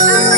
Uh oh,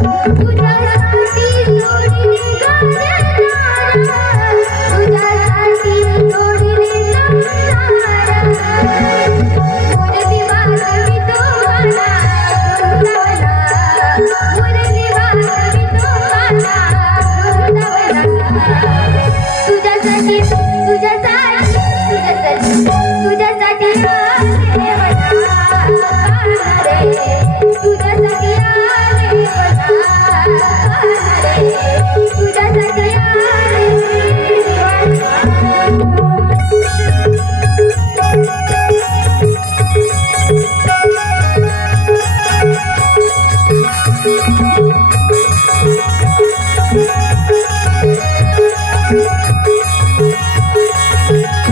Tu lloras